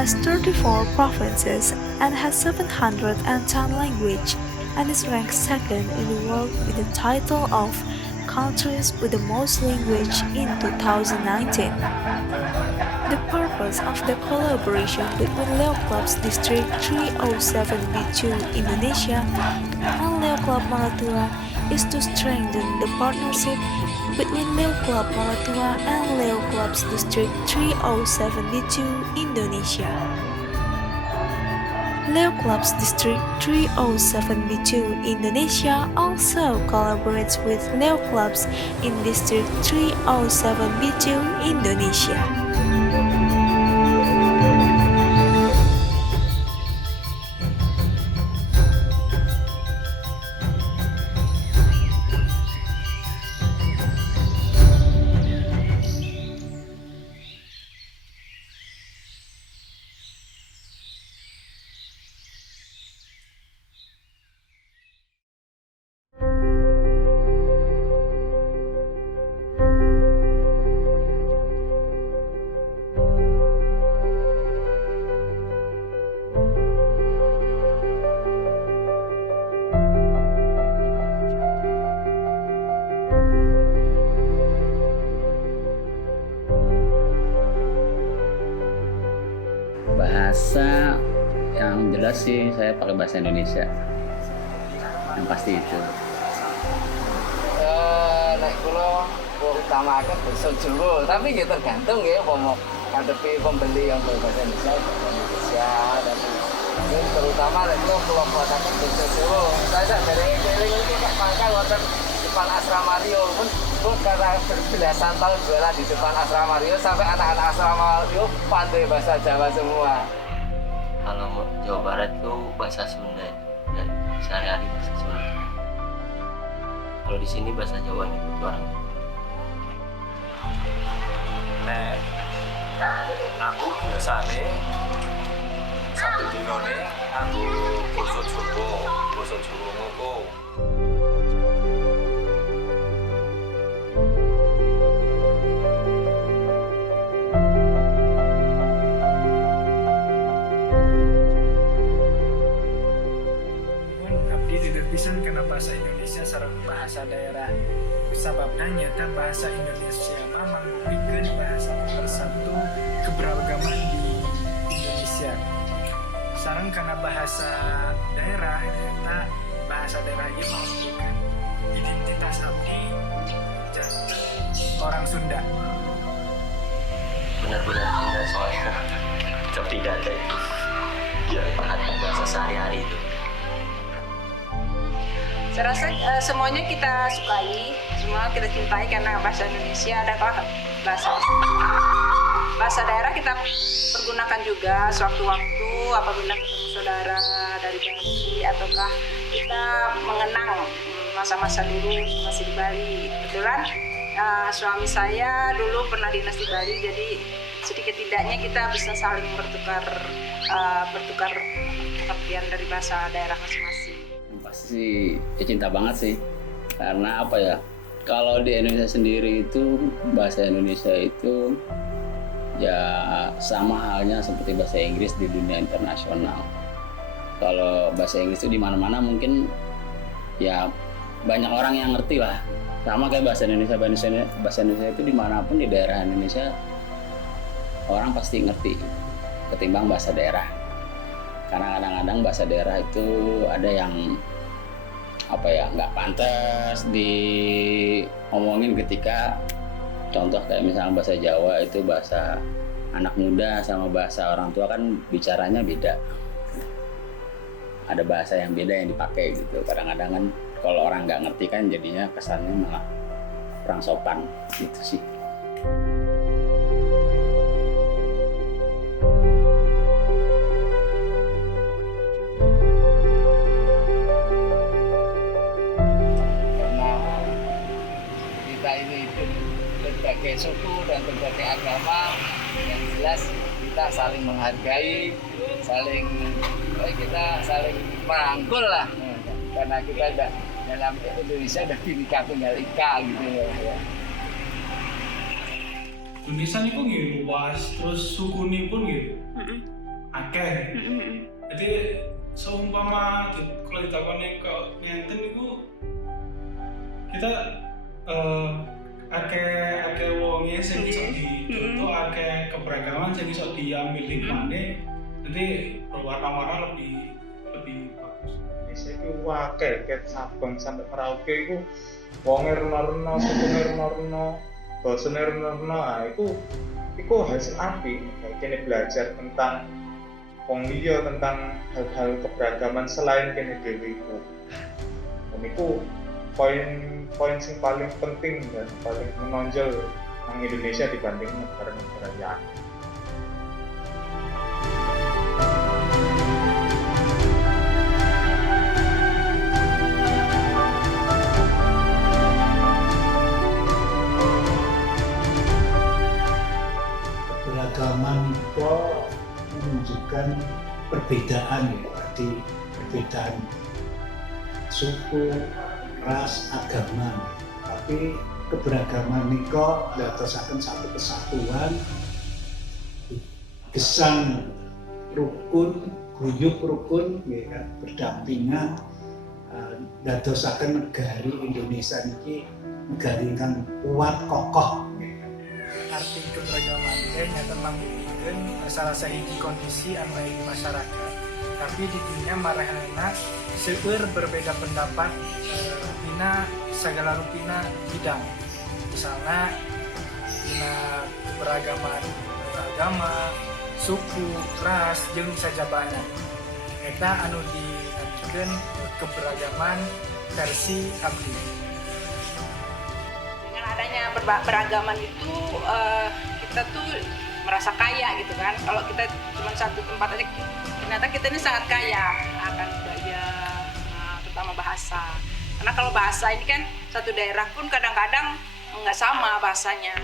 has 34 provinces and has 710 languages and is ranked second in the world with the title of Countries with the Most Language in 2019. The purpose of the collaboration between Leo Clubs District 307B2 Indonesia and Leo Club Maratua is to strengthen the partnership between Leo Club Maratua and Leo Clubs District 307B2 Indonesia. Leo Clubs District 307B2 Indonesia also collaborates with Leo Clubs in District 307B2 Indonesia. Bahasa yang jelas sih saya pakai bahasa Indonesia, yang pasti itu. Nek kula utamakan bahasa Jawa, tapi ya tergantung ya mau ngadepi pembeli yang berbahasa Indonesia dan terutama nek kula buataken bahasa Jawa. Saya dari keliling iki Pak mangka wonten depan asrama Rio pun karena berbelasan tahun jualan di depan asrama Rio sampai anak-anak asrama Rio pandai bahasa Jawa semua. Kalau Jawa Barat itu bahasa Sunda dan sehari-hari bahasa Sunda. Kalau di sini bahasa Jawa itu orang. Nek aku biasane satu dinone aku basa Jawa ngono. Abdi tidak bisa karena bahasa Indonesia sareng bahasa daerah. Sababna nyata bahasa Indonesia memang bikin bahasa pemersatu keberagaman di Indonesia. Sareng karena bahasa daerah, nyata bahasa daerah ini menunjukkan identitas abdi orang Sunda. Benar-benar Sunda soalnya tetap tidak ada itu. Ya, bahasa sehari-hari itu. Saya rasa semuanya kita sukai, semua kita cintai karena bahasa Indonesia adalah bahasa daerah kita pergunakan juga sewaktu-waktu apabila ketemu saudara dari Bali ataukah kita mengenang masa-masa dulu masih di Bali. Kebetulan suami saya dulu pernah dinas di Bali, jadi sedikit tidaknya kita bisa saling bertukar pengertian dari bahasa daerah masing-masing. Pasti ya cinta banget sih, karena apa ya, kalau di Indonesia sendiri itu bahasa Indonesia itu ya sama halnya seperti bahasa Inggris di dunia internasional. Kalau bahasa Inggris itu di mana-mana mungkin ya banyak orang yang ngerti lah, sama kayak bahasa Indonesia itu dimanapun di daerah Indonesia orang pasti ngerti ketimbang bahasa daerah. Karena kadang-kadang bahasa daerah itu ada yang apa ya, nggak pantas diomongin ketika contoh kayak misalnya bahasa Jawa itu bahasa anak muda sama bahasa orang tua kan bicaranya beda, ada bahasa yang beda yang dipakai gitu. Kadang-kadang kan kalau orang nggak ngerti kan jadinya kesannya malah kurang sopan gitu sih. Berbagai suku dan berbagai agama, yang jelas kita saling menghargai, kita saling merangkul lah, karena kita dalam Indonesia ada Bhinneka Tunggal Ika gitu ya. Indonesia ini pun gitu, luas, terus suku ini pun gitu. akeh. Jadi seumpama kalau ditakoni kok ngenten iku kita akeh wonge sing iso dicontoh, akeh keberagaman sing iso diambil hikmahne. Jadi berwarna-warna lebih bagus. Indonesia itu akeh ket Sabang sampai Merauke itu wonge rena-rena, sukunya rena-rena, bahasane rena-rena. Nah, itu hasil apik. Kene belajar tentang wong liya, tentang hal-hal keberagaman selain kene dhewe iku. Dan itu poin sing paling penting dan paling menonjol nang Indonesia dibanding negara-negara lain. Keberagaman itu menunjukkan perbedaan ya, tadi perbedaan suku, ras, agama. Tapi keberagaman itu ndadosaken satu kesatuan, gesang rukun, guyub rukun, ya kan, berdampingan, ndadosaken negari Indonesia niki negari ingkang kuat kokoh. Arti keberagaman nyata memiliki rasa-rasa hiji kondisi anu di masyarakat, tapi di dunia marahana seueur berbeda pendapat dina segala rupina bidang. Misalnya dina keberagaman agama, suku, ras, jeung sajabana. Eta anu dinamikeun keberagaman versi abdi. Adanya beragaman itu kita tuh merasa kaya gitu kan. Kalau kita cuma satu tempat aja, ternyata kita ini sangat kaya akan budaya, terutama bahasa. Karena kalau bahasa ini kan satu daerah pun kadang-kadang nggak sama bahasanya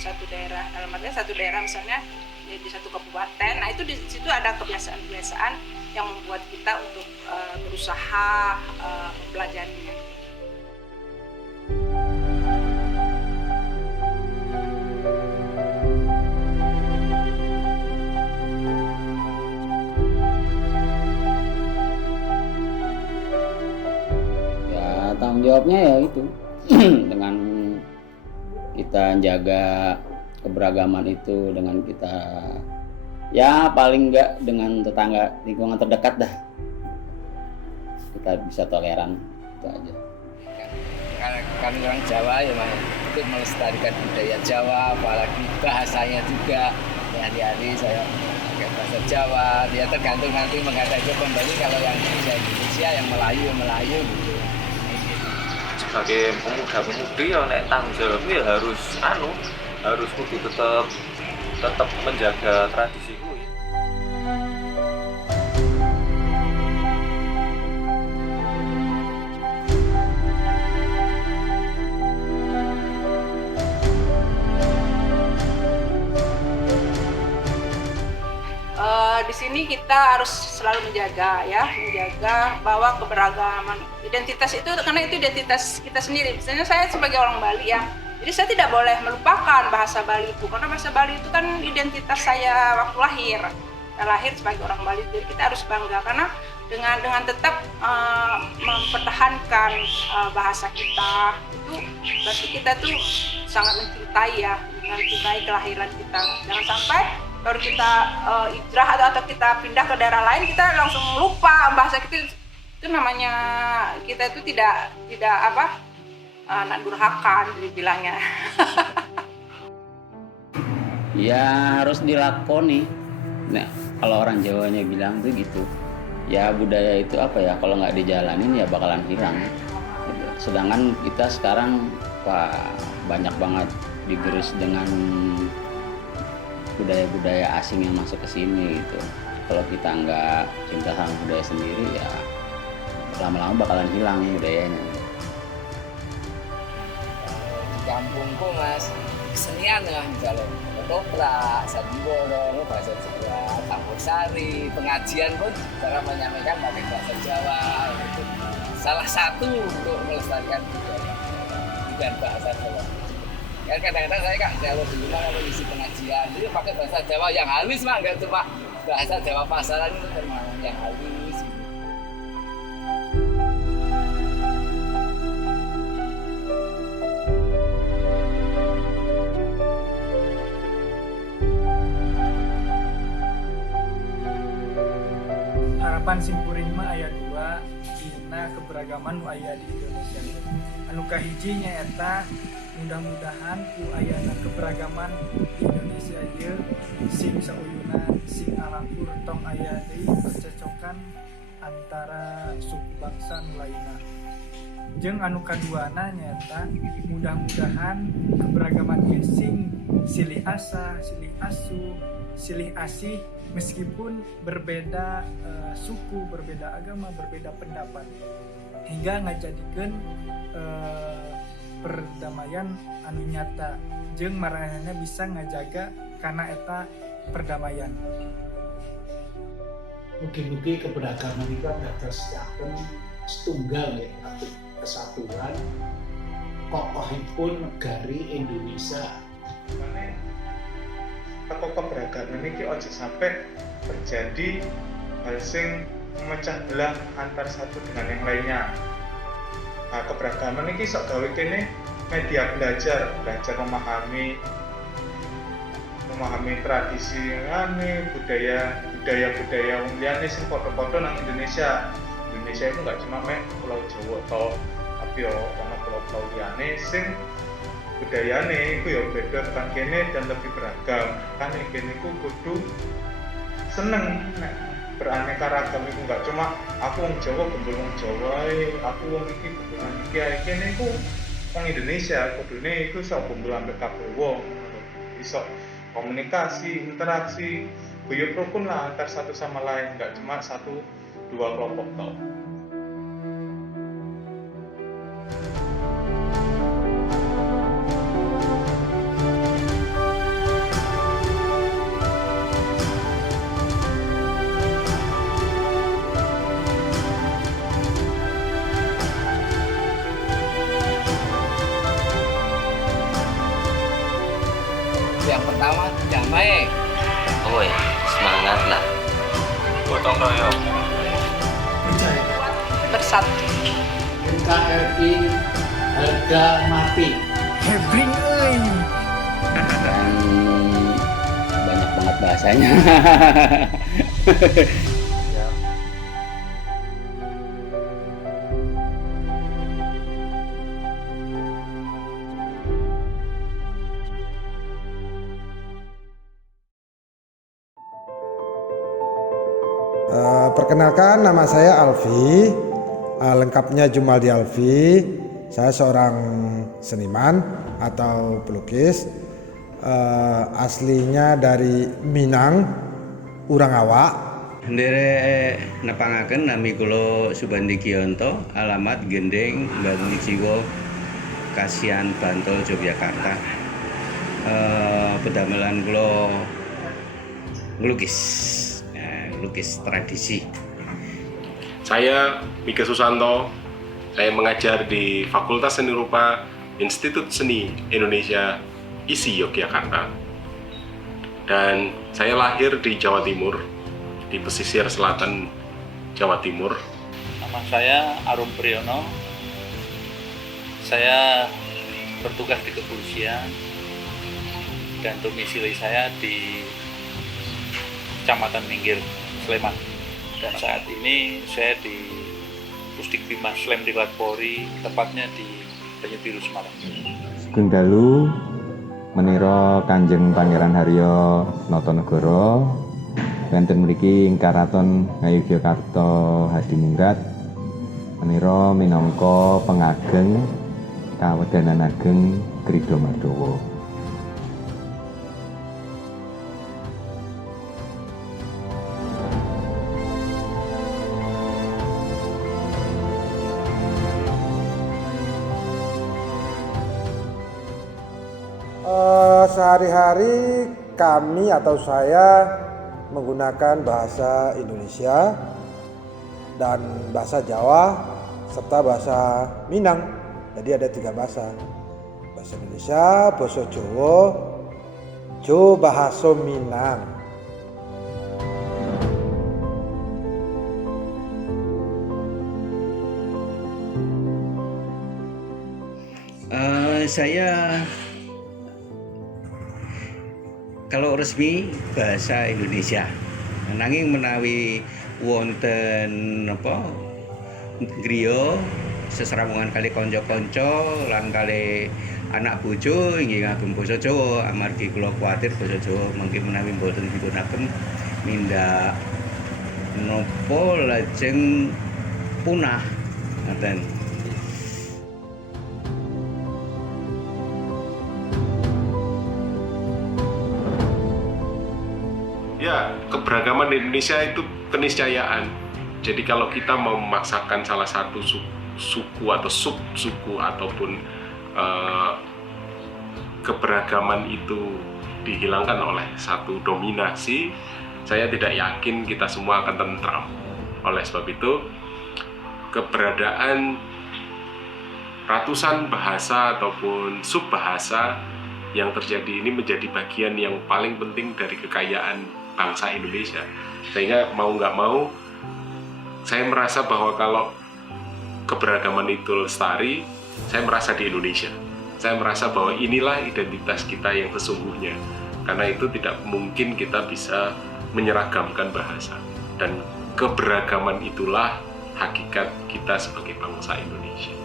satu daerah. Dalam artinya satu daerah misalnya di satu kabupaten, nah itu di situ ada kebiasaan-kebiasaan yang membuat kita untuk berusaha mempelajarinya. Tanggung jawabnya ya itu dengan kita jaga keberagaman itu, dengan kita ya paling enggak dengan tetangga lingkungan terdekat dah kita bisa toleran, itu aja. Kami orang Jawa ya Mas, untuk melestarikan budaya Jawa, apalagi bahasanya juga. Hari-hari saya pakai bahasa Jawa, dia tergantung nanti menghadapi pembeli, kalau yang bahasa Indonesia yang Melayu gitu. Sebagai pemuda-pemudi ya nek tanggung jawabnya ya harus kudu tetap menjaga tradisi kuwi. Di sini kita harus selalu menjaga bahwa keberagaman identitas itu, karena itu identitas kita sendiri. Misalnya saya sebagai orang Bali ya, jadi saya tidak boleh melupakan bahasa Bali itu, karena bahasa Bali itu kan identitas saya waktu lahir. Saya lahir sebagai orang Bali, jadi kita harus bangga karena dengan tetap mempertahankan bahasa kita, itu berarti kita tuh sangat mencintai kelahiran kita. Jangan sampai baru kita hijrah atau kita pindah ke daerah lain, kita langsung lupa bahasa kita. Itu namanya kita itu tidak anak durhaka dibilangnya. Ya harus dilakoni. Nah kalau orang Jawanya bilang tuh gitu, ya budaya itu kalau nggak dijalanin ya bakalan hilang. Sedangkan kita sekarang banyak banget digerus dengan budaya-budaya asing yang masuk ke sini gitu. Kalau kita nggak cinta sama budaya sendiri ya lama-lama bakalan hilang budayanya. Di kampungku Mas, kesenian ya misalnya ketoprak, sandiwara, bahasa Jawa, campur sari, pengajian pun cara menyampaikan pakai bahasa Jawa gitu. Salah satu untuk melestarikan budaya bukan bahasa Jawa. Kan kadang-kadang saya kalau di rumah kalau isi pengajian itu pakai bahasa Jawa yang halus mah, nggak cuma bahasa Jawa pasaran itu termasuk yang halus gitu. Harapan simpuring mah aya 2 dina keberagaman nu aya di Indonesia. Anu kahiji nyaeta mudah-mudahan ku ayana keberagaman di Indonesia ieu sing sauyuna sing alangkur tong aya deui percecokan antara suku bangsa nu lainna. Jeung anu kaduana nyaeta mudah-mudahan keberagaman ieu sing silih asa, silih asu, silih asih meskipun berbeda suku, berbeda agama, berbeda pendapat hingga ngajadikeun perdamaian anu nyata jeung maranehna bisa ngajaga kana eta perdamaian. Mugi-mugi keberagaman itu dadosaken setunggal ya, kesatuan kokohipun negari Indonesia. Makanya teko keberagaman ini ojo sampai terjadi hal sing memecah belah antar satu dengan yang lainnya. Nah, keberagaman ini sok gawe kene media belajar memahami tradisi ngene, budaya wong liyane sing padha-padha nang Indonesia. Indonesia itu enggak cuma Pulau Jawa toh, tapi yo ono pulau-pulau liyane sing budayane iku ya beda tekan kene dan lebih beragam. Kan kene iku kudu seneng nek beraneka ragam iku enggak cuma aku wong Jawa gembul wong Jawa, aku wong iki gembul iki ae. Kene iku wong Indonesia kudune iku iso gembul ambek kabeh wong. Iso komunikasi, interaksi, guyub rukun lah antar satu sama lain, enggak cuma 1-2 kelompok toh. Yang pertama damai. Woi, semangat lah. Gotong royong. Percaya Bersatu. NKRI harga mati. Hebring euy. Dan banyak banget bahasanya. Perkenalkan, nama saya Alfi, lengkapnya Jumaldi Alfi. Saya seorang seniman atau pelukis, aslinya dari Minang, Urangawa. Nderek nepangaken nami kula Subandi Gionto, alamat Gendeng, Bangun Jiwo, Kasihan Bantul, Yogyakarta. Pedamelan kula ngelukis. Lukis tradisi. Saya Mika Susanto, saya mengajar di Fakultas Seni Rupa Institut Seni Indonesia ISI Yogyakarta. Dan saya lahir di Jawa Timur, di pesisir selatan Jawa Timur. Nama saya Arum Priyono. Saya bertugas di kepolisian dan domisili saya di Kecamatan Minggir, Sleman. Dan saat ini saya di Pusdik Bimas Slem Diklat Polri, tepatnya di Banyu Biru, Semarang. Sugeng dalu menira Kanjeng Pangeran Haryo Notonegoro wonten mriki ing Karaton Ngayogyakarta Hadiningrat menira minangka pengageng kawedanan ageng Krida Madawa. Sehari-hari kami atau saya menggunakan bahasa Indonesia dan bahasa Jawa serta bahasa Minang. Jadi ada 3 bahasa. Bahasa Indonesia, bahasa Jawa, bahasa Minang. saya kalau resmi bahasa Indonesia. Nanging menawi wonten apa griya seseramungan kali kanca-kanca lan kali anak bojo inggih ngagem basa Jawa, amargi kula kuwatir basa Jawa mangke menawi mboten dipunagem mindak napa lajeng punah ngoten. Ya, keberagaman di Indonesia itu keniscayaan. Jadi kalau kita mau memaksakan salah satu suku atau sub-suku ataupun keberagaman itu dihilangkan oleh satu dominasi, saya tidak yakin kita semua akan tentram. Oleh sebab itu, keberadaan ratusan bahasa ataupun subbahasa yang terjadi ini menjadi bagian yang paling penting dari kekayaan bangsa Indonesia. Sehingga mau nggak mau, saya merasa bahwa kalau keberagaman itu lestari, saya merasa di Indonesia. Saya merasa bahwa inilah identitas kita yang sesungguhnya. Karena itu tidak mungkin kita bisa menyeragamkan bahasa. Dan keberagaman itulah hakikat kita sebagai bangsa Indonesia.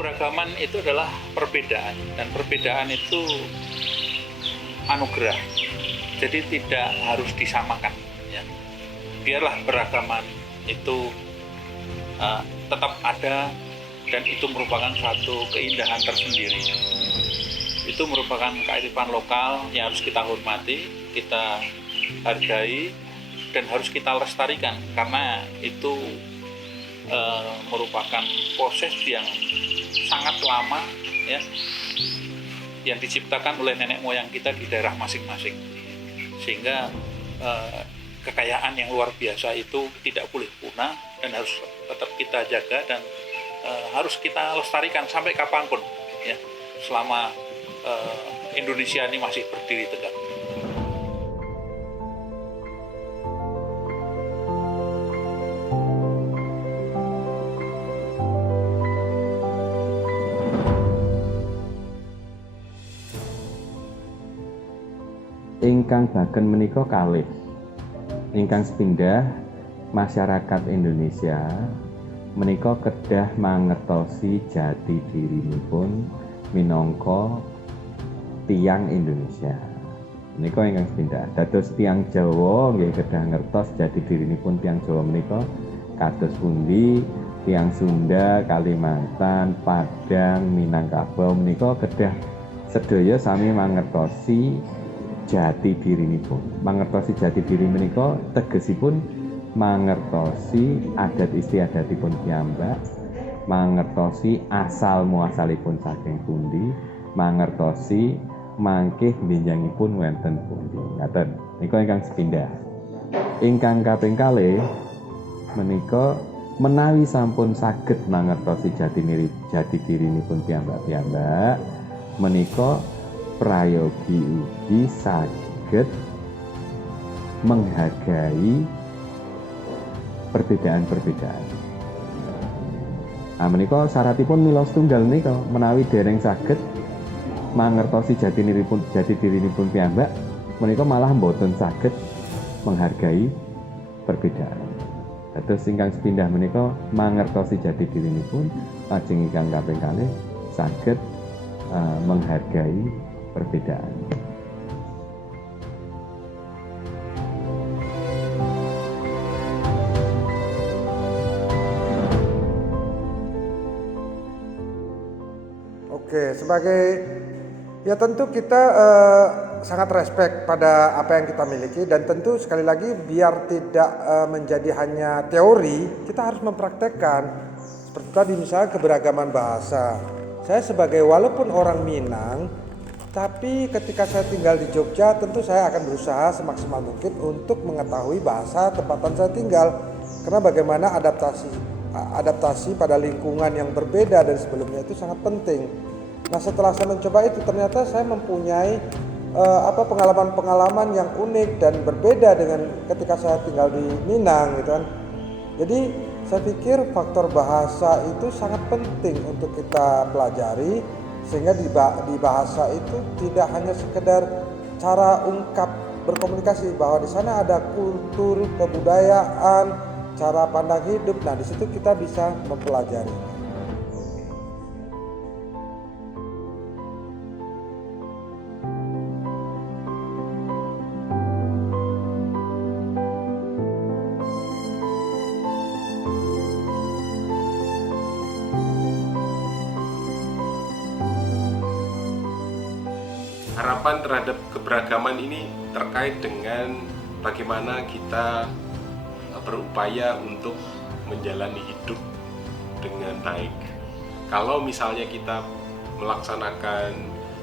Keberagaman itu adalah perbedaan, dan perbedaan itu anugerah. Jadi tidak harus disamakan. Ya. Biarlah beragaman itu tetap ada, dan itu merupakan suatu keindahan tersendiri. Itu merupakan kearifan lokal yang harus kita hormati, kita hargai, dan harus kita lestarikan, karena itu merupakan proses yang sangat lama, ya, yang diciptakan oleh nenek moyang kita di daerah masing-masing, sehingga kekayaan yang luar biasa itu tidak boleh punah dan harus tetap kita jaga, dan harus kita lestarikan sampai kapanpun, ya, selama Indonesia ini masih berdiri tegak. Ingkang baken menika kalih. Ingkang sepindah masyarakat Indonesia menika kedah mangertosi jati dirinipun minangka tiyang Indonesia. Menika ingkang sepindah. Dados tiyang Jawa nggih kedah ngertos jati dirinipun tiyang Jawa menika kados pundi, tiyang Sunda, Kalimantan, Padang, Minangkabau menika kedah sedaya sami mangertosi jati dirinipun. Mangertosi jati diri menika tegesipun mangertosi adat istiadatipun piyambak, mangertosi asal muasalipun saking pundi, mangertosi mangkih benjangipun wonten pundi. Ngaten. Nika ingkang sepindah. Ingkang kaping kalih menika menawi sampun saged mangertosi jati dirinipun piyambak-piyambak menika prayogi ugi saged menghargai perbedaan-perbedaan. Menika syaratipun mila setunggal menika menawi dereng saged mangertosi jati dirinipun piyambak menika malah mboten saged menghargai perbedaan. Dados ingkang sepindah menika mangertosi jati dirinipun, lajeng ingkang kaping kalih saged menghargai perbedaan. Oke, sebagai ya tentu kita sangat respect pada apa yang kita miliki, dan tentu sekali lagi biar tidak menjadi hanya teori, kita harus mempraktekkan. Seperti tadi misalnya keberagaman bahasa. Saya sebagai walaupun orang Minang, tapi ketika saya tinggal di Jogja tentu saya akan berusaha semaksimal mungkin untuk mengetahui bahasa tempatan saya tinggal. Karena bagaimana adaptasi pada lingkungan yang berbeda dari sebelumnya itu sangat penting. Nah, setelah saya mencoba itu ternyata saya mempunyai pengalaman-pengalaman yang unik dan berbeda dengan ketika saya tinggal di Minang gitu kan. Jadi saya pikir faktor bahasa itu sangat penting untuk kita pelajari, sehingga di bahasa itu tidak hanya sekedar cara ungkap berkomunikasi, bahwa di sana ada kultur, kebudayaan, cara pandang hidup. Nah, di situ kita bisa mempelajari. Harapan terhadap keberagaman ini terkait dengan bagaimana kita berupaya untuk menjalani hidup dengan baik. Kalau misalnya kita melaksanakan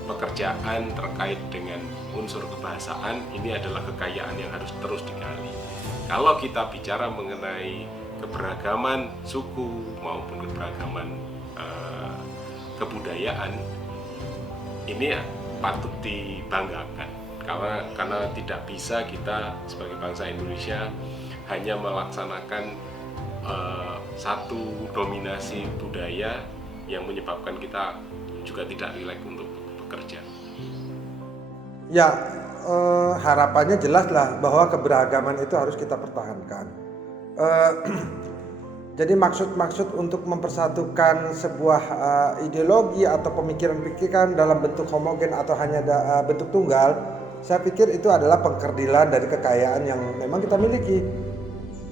pekerjaan terkait dengan unsur kebahasaan, ini adalah kekayaan yang harus terus digali. Kalau kita bicara mengenai keberagaman suku maupun keberagaman kebudayaan, ini patut dibanggakan, karena tidak bisa kita sebagai bangsa Indonesia hanya melaksanakan satu dominasi budaya yang menyebabkan kita juga tidak rileks untuk bekerja. Ya, harapannya jelas lah bahwa keberagaman itu harus kita pertahankan. Jadi maksud untuk mempersatukan sebuah ideologi atau pemikiran-pikiran dalam bentuk homogen atau hanya bentuk tunggal, saya pikir itu adalah pengkerdilan dari kekayaan yang memang kita miliki.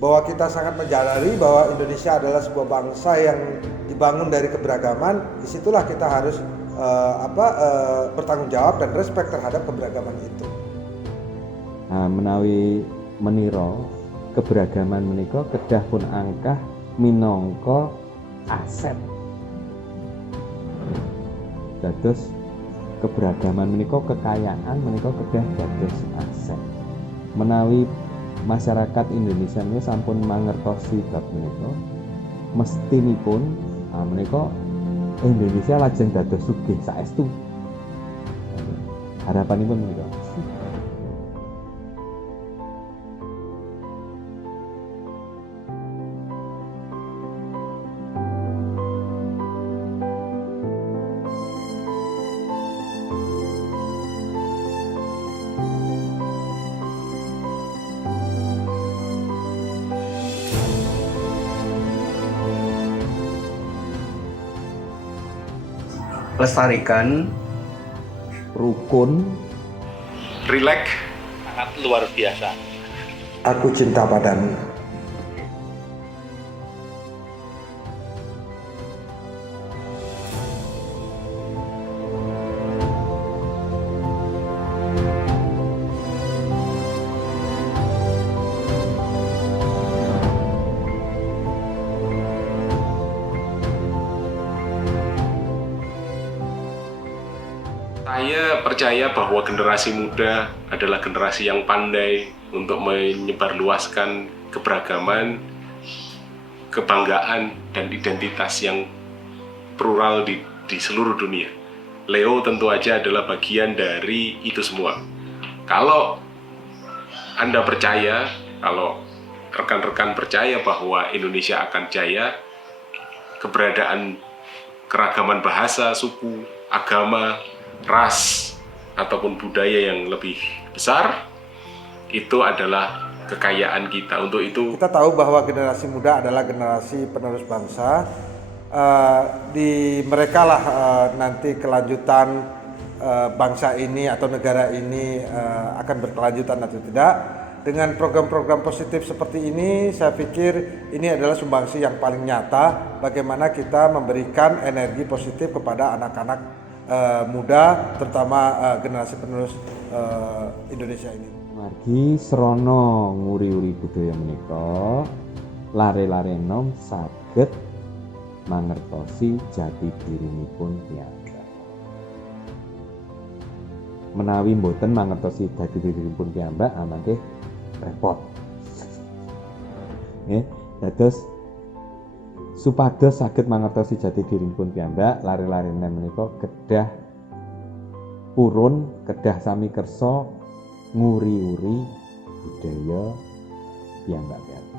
Bahwa kita sangat menjalari bahwa Indonesia adalah sebuah bangsa yang dibangun dari keberagaman. Disitulah kita harus bertanggung jawab dan respect terhadap keberagaman itu. Nah, menawi meniro keberagaman menika kedah pun angkah minangka aset. Dados keberagaman menika kekayaan menika kedah dados aset. Menawi masyarakat Indonesia menika sampun mangertosi bab menika, mestinipun menika Indonesia lajeng dados sugih saestu. Harapanipun menika. Lestarikan, rukun, rileks, sangat luar biasa. Aku cinta padamu. Saya percaya bahwa generasi muda adalah generasi yang pandai untuk menyebarluaskan keberagaman, kebanggaan, dan identitas yang plural di seluruh dunia. Leo tentu aja adalah bagian dari itu semua. Kalau Anda percaya, kalau rekan-rekan percaya bahwa Indonesia akan jaya, keberadaan keragaman bahasa, suku, agama, ras ataupun budaya yang lebih besar itu adalah kekayaan kita. Untuk itu kita tahu bahwa generasi muda adalah generasi penerus bangsa. Di mereka lah nanti kelanjutan bangsa ini atau negara ini akan berkelanjutan atau tidak. Dengan program-program positif seperti ini, saya pikir ini adalah sumbangsi yang paling nyata bagaimana kita memberikan energi positif kepada anak-anak muda, terutama generasi penerus Indonesia ini. Margi srana nguri-uri budaya menika, lare-lare nom saged mangertosi jati dirinipun piyambak. Menawi mboten mangertosi jati dirinipun piyambak, amangke repot. Dados supados saged mangertosi jati dirinipun piyambak, lare-larene menika kedah purun kedah sami kersa nguri-uri budaya piyambak-piyambak.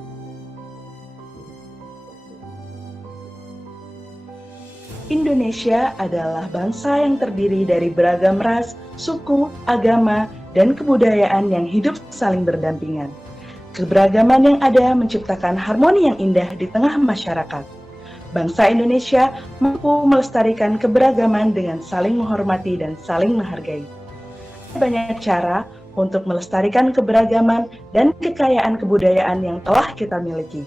Indonesia adalah bangsa yang terdiri dari beragam ras, suku, agama, dan kebudayaan yang hidup saling berdampingan. Keberagaman yang ada menciptakan harmoni yang indah di tengah masyarakat. Bangsa Indonesia mampu melestarikan keberagaman dengan saling menghormati dan saling menghargai. Banyak cara untuk melestarikan keberagaman dan kekayaan kebudayaan yang telah kita miliki.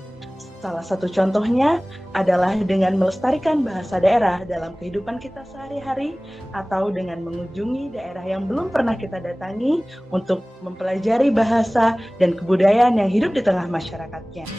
Salah satu contohnya adalah dengan melestarikan bahasa daerah dalam kehidupan kita sehari-hari atau dengan mengunjungi daerah yang belum pernah kita datangi untuk mempelajari bahasa dan kebudayaan yang hidup di tengah masyarakatnya.